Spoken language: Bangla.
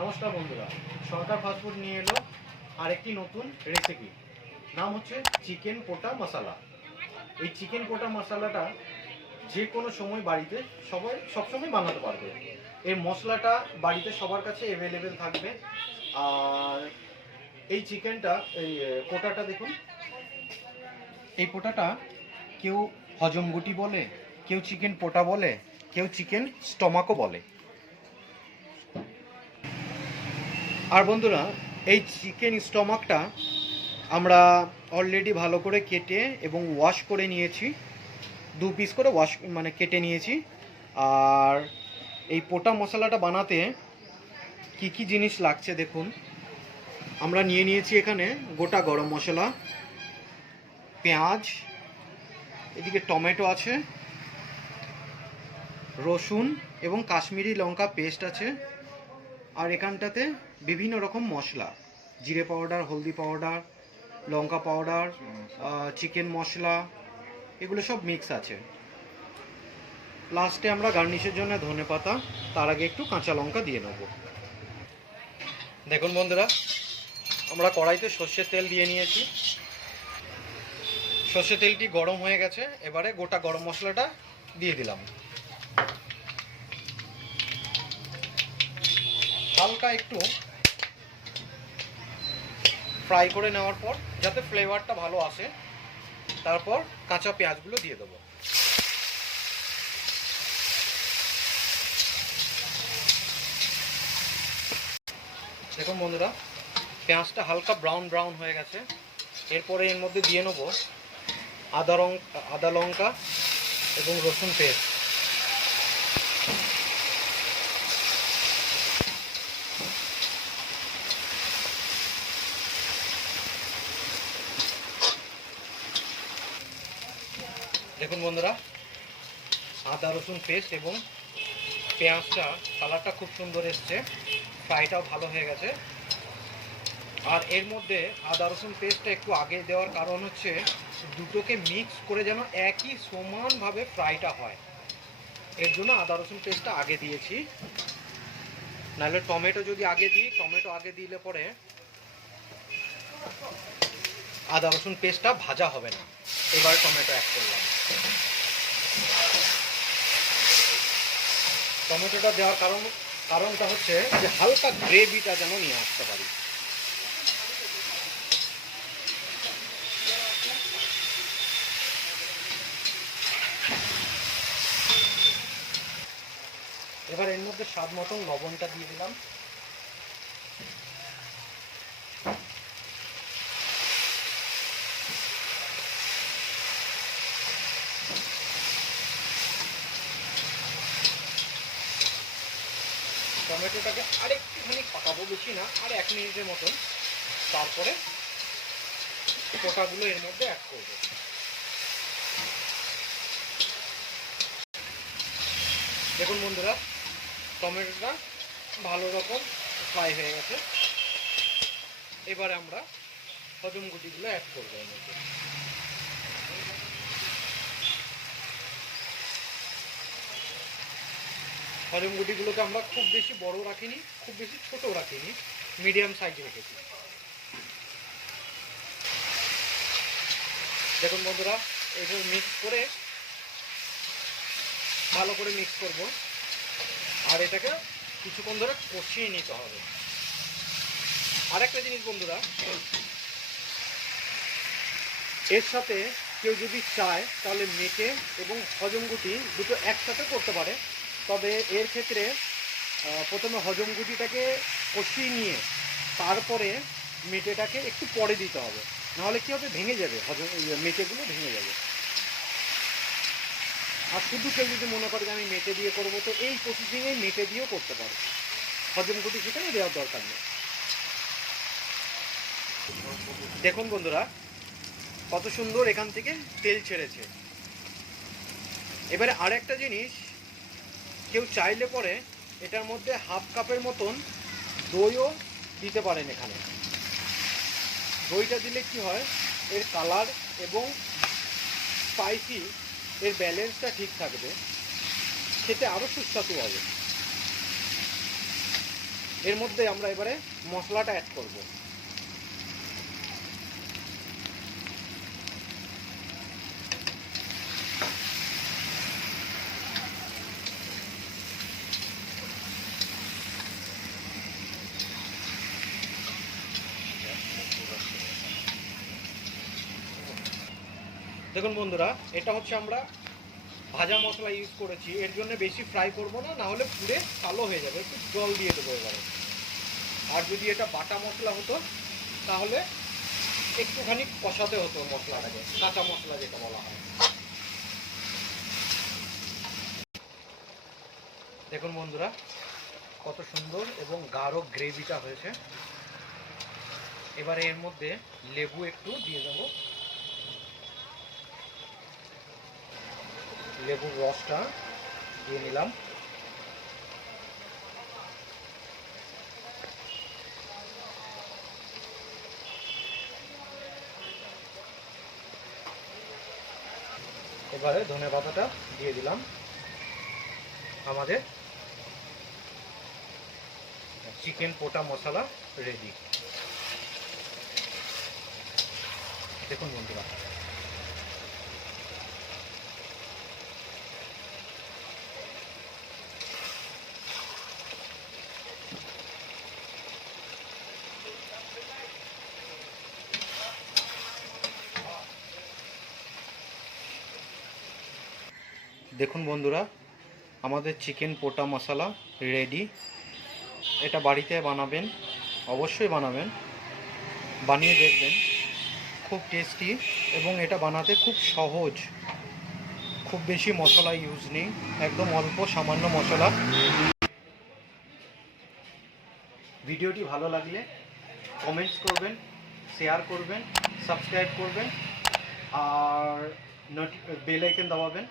নমস্কার বন্ধুরা, সরকার ফাস্টফুড নিয়ে এলো আরেকটি নতুন রেসিপি। নাম হচ্ছে চিকেন পোটা মশলা। এই চিকেন পোটা মশলাটা যে কোনো সময় বাড়িতে সবসময় বানাতে পারবে। এই মশলাটা বাড়িতে সবার কাছে অ্যাভেলেবেল থাকবে। আর এই চিকেনটা, এই পোটাটা দেখুন, এই পোটাটা কেউ হজম গুটি বলে, কেউ চিকেন পোটা বলে, কেউ চিকেন স্টমাকও বলে। আর বন্ধুরা, এই চিকেন স্টমাকটা আমরা অলরেডি ভালো করে কেটে এবং ওয়াশ করে নিয়েছি, 2 পিস করে কেটে নিয়েছি। আর এই পোটা মশলাটা বানাতে কি কি জিনিস লাগছে দেখুন। আমরা নিয়ে নিয়েছি এখানে গোটা গরম মশলা, পেঁয়াজ, এদিকে টমেটো আছে, রসুন এবং কাশ্মীরি লঙ্কা পেস্ট আছে। আর এখানটাতে বিভিন্ন রকম মশলা, জিরে পাউডার, হলদি পাউডার, লঙ্কা পাউডার, চিকেন মশলা, এগুলো সব মিক্স আছে। লাস্টে আমরা গার্নিশের জন্য ধনেপাতা, তার আগে একটু কাঁচা লঙ্কা দিয়ে নেব। দেখুন বন্ধুরা, আমরা কড়াইতে সর্ষের তেল দিয়ে নিয়েছি। সর্ষের তেলটি গরম হয়ে গেছে, এবারে গোটা গরম মশলাটা দিয়ে দিলাম। হালকা একটু ফ্রাই করে নেওয়ার পর, যাতে ফ্লেভারটা ভালো আসে, তারপর কাঁচা পেঁয়াজগুলো দিয়ে দেবো। দেখুন বন্ধুরা, পেঁয়াজটা হালকা ব্রাউন হয়ে গেছে। এরপরে এর মধ্যে দিয়ে নেব আদা লঙ্কা এবং রসুন পেস্ট। দেখুন বন্ধুরা, আদা রসুন পেস্ট এবং পেঁয়াজটা কালারটা খুব সুন্দর এসছে, ফ্রাইটাও ভালো হয়ে গেছে। আর এর মধ্যে আদা রসুন পেস্টটা একটু আগে দেওয়ার কারণ হচ্ছে দুটোকে মিক্স করে যেন একই সমানভাবে ফ্রাইটা হয়, এর জন্য আদা রসুন পেস্টটা আগে দিয়েছি। নাহলে টমেটো যদি আগে দিই, টমেটো আগে দিলে পরে আদা রসুন পেস্টটা ভাজা হবে না। এবার টমেটো অ্যাড করলাম। টমেটোটা দেওয়ার কারণটা হচ্ছে যে হালকা গ্রেভিটা যেন নিয়ে আসতে পারি। এবার এর মধ্যে স্বাদ মতন লবণটা দিয়ে দিলাম। টমেটোটাকে আরেকটুখানি পাকাবো, বেশি না, আর 1 মিনিটের মতন। তারপরে পোটাগুলো এর মধ্যে অ্যাড করব। দেখুন বন্ধুরা, টমেটোটা ভালো রকম ফ্রাই হয়ে গেছে। এবারে আমরা হজম গুটিগুলো অ্যাড করবো এর মধ্যে। হজম গুটিগুলোকে আমরা খুব বেশি বড় রাখিনি, খুব বেশি ছোটও রাখিনি, মিডিয়াম সাইজ রেখেছি। দেখুন বন্ধুরা, এইভাবে মিক্স করে ভালো করে মিক্স করব। আর এটাকে কিছুক্ষণ ধরে কষিয়ে নিতে হবে। আরেকটা জিনিস বন্ধুরা, এর সাথে কেউ যদি চায় তাহলে মেটে এবং হজম গুটি দুটো একসাথে করতে পারে। তবে এর ক্ষেত্রে প্রথমে হজম গুটিটাকে কষিয়ে নিয়ে তারপরে মেটেটাকে একটু পরে দিতে হবে, নাহলে কী হবে, ভেঙে যাবে, মেটেগুলো ভেঙে যাবে। আর শুধু কেউ যদি মনে করে যে আমি মেটে দিয়ে করবো, তো এই প্রসেসিংয়ে মেটে দিয়েও করতে পারে, হজম গুটি সেখানে দেওয়ার দরকার নেই। দেখুন বন্ধুরা, কত সুন্দর এখান থেকে তেল ছেড়েছে। এবারে আরেকটা জিনিস, কেউ চাইলে পরে এটার মধ্যে হাফ কাপের মতন দইও দিতে পারেন। এখানে দইটা দিলে কি হয়, এর কালার এবং স্পাইসি এর ব্যালেন্সটা ঠিক থাকবে, খেতে আরও সুস্বাদু হবে। এর মধ্যে আমরা এবারে মশলাটা অ্যাড করব। দেখুন বন্ধুরা, এটা হচ্ছে আমরা ভাজা মশলা ইউজ করেছি, এর জন্য বেশি ফ্রাই করব না, না হলে পুড়ে কালো হয়ে যাবে। একটু জল দিয়ে দেবো এবারে। আর যদি এটা বাটা মশলা হতো তাহলে একটুখানি কষাতে হতো মশলাটাকে, কাঁচা মশলা যেটা বলা হয়। দেখুন বন্ধুরা, কত সুন্দর এবং গাঢ় গ্রেভিটা হয়েছে। এবারে এর মধ্যে লেবু একটু দিয়ে দেবো, লেবুর রসটা দিয়ে নিলাম। এবারে ধনেপাতাটা দিয়ে দিলাম। আমাদের চিকেন পোটা মশলা রেডি। দেখুন বন্ধুরা, দেখুন বন্ধুরা, আমাদের চিকেন পোটা মশলা রেডি। এটা বাড়িতে বানাবেন, অবশ্যই বানাবেন, বানিয়ে দেখবেন। খুব টেস্টি এবং এটা বানাতে খুব সহজ। খুব বেশি মশলা ইউজ নেই, একদম অল্প সামান্য মশলা। ভিডিওটি ভালো লাগলে কমেন্টস করবেন, শেয়ার করবেন, সাবস্ক্রাইব করবেন আর বেল আইকন দাবাবেন।